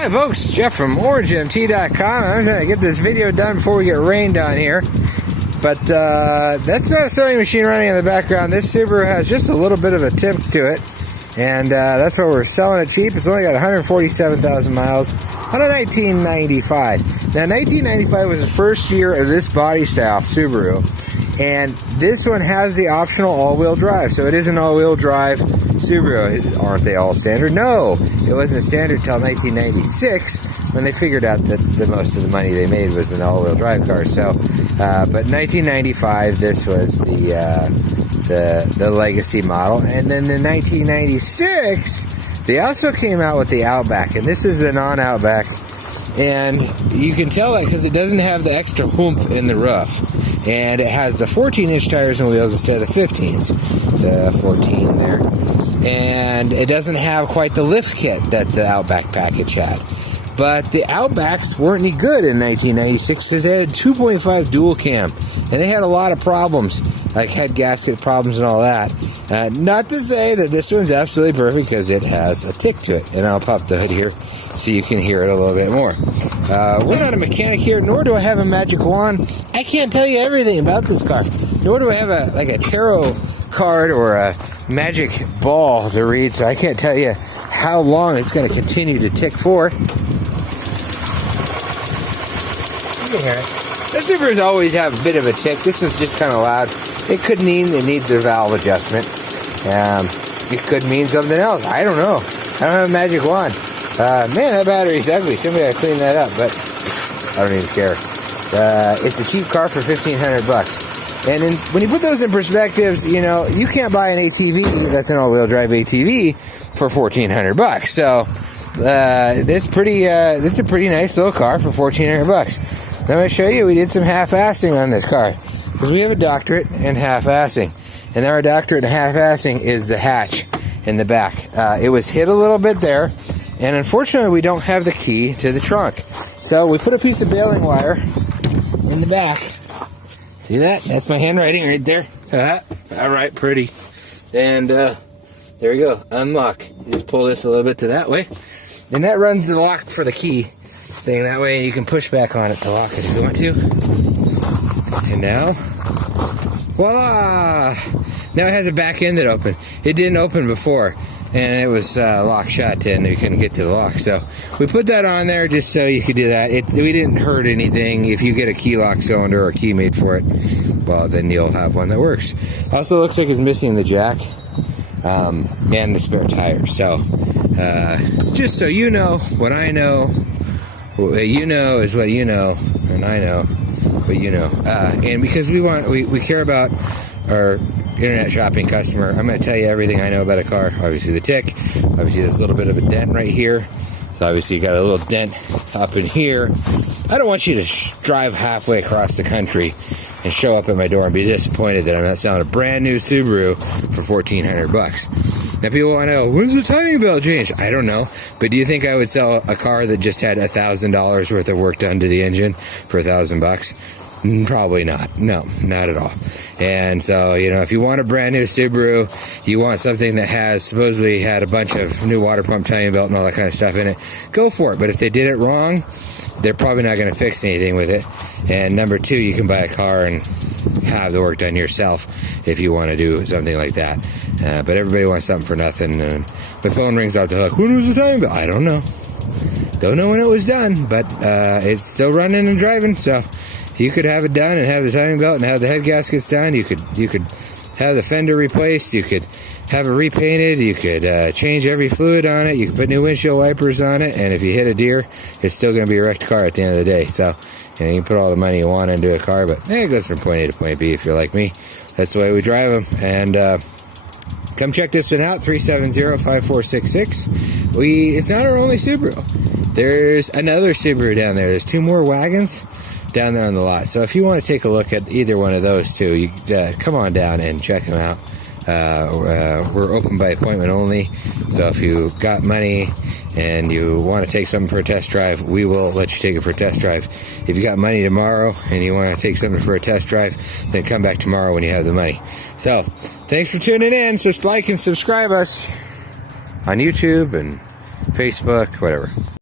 Hi folks, Jeff from OrangeMT.com. I'm going to get this video done before we get rained on here. But that's not a sewing machine running in the background. This Subaru has just a little bit of a tip to it. And that's why we're selling it cheap. It's only got 147,000 miles on a 1995. Now 1995 was the first year of this body style Subaru. And this one has the optional all-wheel drive. So it is an all-wheel drive Subaru. Aren't they all standard? No, it wasn't standard until 1996 when they figured out that the most of the money they made was an all-wheel drive car. So, but 1995, this was the legacy model. And then in 1996, they also came out with the Outback. And this is the non-Outback. And you can tell that because it doesn't have the extra hump in the roof. And it has the 14-inch tires and wheels instead of the 15s. The 14 there. And it doesn't have quite the lift kit that the Outback package had. But the Outbacks weren't any good in 1996 because they had 2.5 dual cam. And they had a lot of problems, like head gasket problems and all that. Not to say that this one's absolutely perfect because it has a tick to it. And I'll pop the hood here so you can hear it a little bit more. We're not a mechanic here, nor do I have a magic wand. I can't tell you everything about this car. Nor do I have a tarot card or a magic ball to read, so I can't tell you how long it's going to continue to tick for. You can hear it. The Subarus always have a bit of a tick. This one's just kind of loud. It could mean it needs a valve adjustment. It could mean something else. I don't know. I don't have a magic wand. Man, that battery's ugly. Somebody ought to clean that up, but I don't even care. It's a cheap car for $1,500. And when you put those in perspectives, you know, you can't buy an ATV, that's an all-wheel drive ATV, for $1,400. So, that's a pretty nice little car for $1,400. I'm going to show you, we did some half-assing on this car. Because we have a doctorate in half-assing. And our doctorate in half-assing is the hatch in the back. It was hit a little bit there. And unfortunately, we don't have the key to the trunk. So we put a piece of baling wire in the back. See that? That's my handwriting right there. All right, pretty. And there we go. Unlock. You just pull this a little bit to that way. And that runs the lock for the key thing. That way you can push back on it to lock it if you want to. And now, voila! Now it has a back end that opened. It didn't open before. And it was locked shut and we couldn't get to the lock. So we put that on there just so you could do that. We didn't hurt anything. If you get a key lock cylinder or a key made for it, well, then you'll have one that works. Also looks like it's missing the jack and the spare tire. So just so you know, what I know, what you know is what you know, and I know what you know. And because we care about our internet shopping customer, I'm going to tell you everything I know about a car. Obviously the tick, obviously there's a little bit of a dent right here, so obviously you got a little dent up in here. I don't want you to drive halfway across the country and show up at my door and be disappointed that I'm not selling a brand new Subaru for $1,400. Now people want to know, when's the timing belt change? I don't know, but do you think I would sell a car that just had $1,000 worth of work done to the engine for $1,000? Probably not. No, not at all. And so, you know, if you want a brand new Subaru, you want something that has supposedly had a bunch of new water pump timing belt and all that kind of stuff in it, go for it. But if they did it wrong, they're probably not going to fix anything with it. And number two, you can buy a car and have the work done yourself if you want to do something like that. But everybody wants something for nothing. And the phone rings off the hook. When was the timing belt? I don't know. Don't know when it was done, but it's still running and driving, so you could have it done and have the timing belt and have the head gaskets done. You could have the fender replaced. You could have it repainted. You could change every fluid on it. You could put new windshield wipers on it. And if you hit a deer, it's still going to be a wrecked car at the end of the day. So, you know, you can put all the money you want into a car, but it goes from point A to point B if you're like me. That's the way we drive them. And come check this one out, 370-5466. It's not our only Subaru. There's another Subaru down there. There's two more wagons down there on the lot. So if you want to take a look at either one of those two, you come on down and check them out. We're open by appointment only. So if you got money and you want to take something for a test drive, we will let you take it for a test drive. If you got money tomorrow and you want to take something for a test drive, then come back tomorrow when you have the money. So thanks for tuning in. So like and subscribe us on YouTube and Facebook, whatever.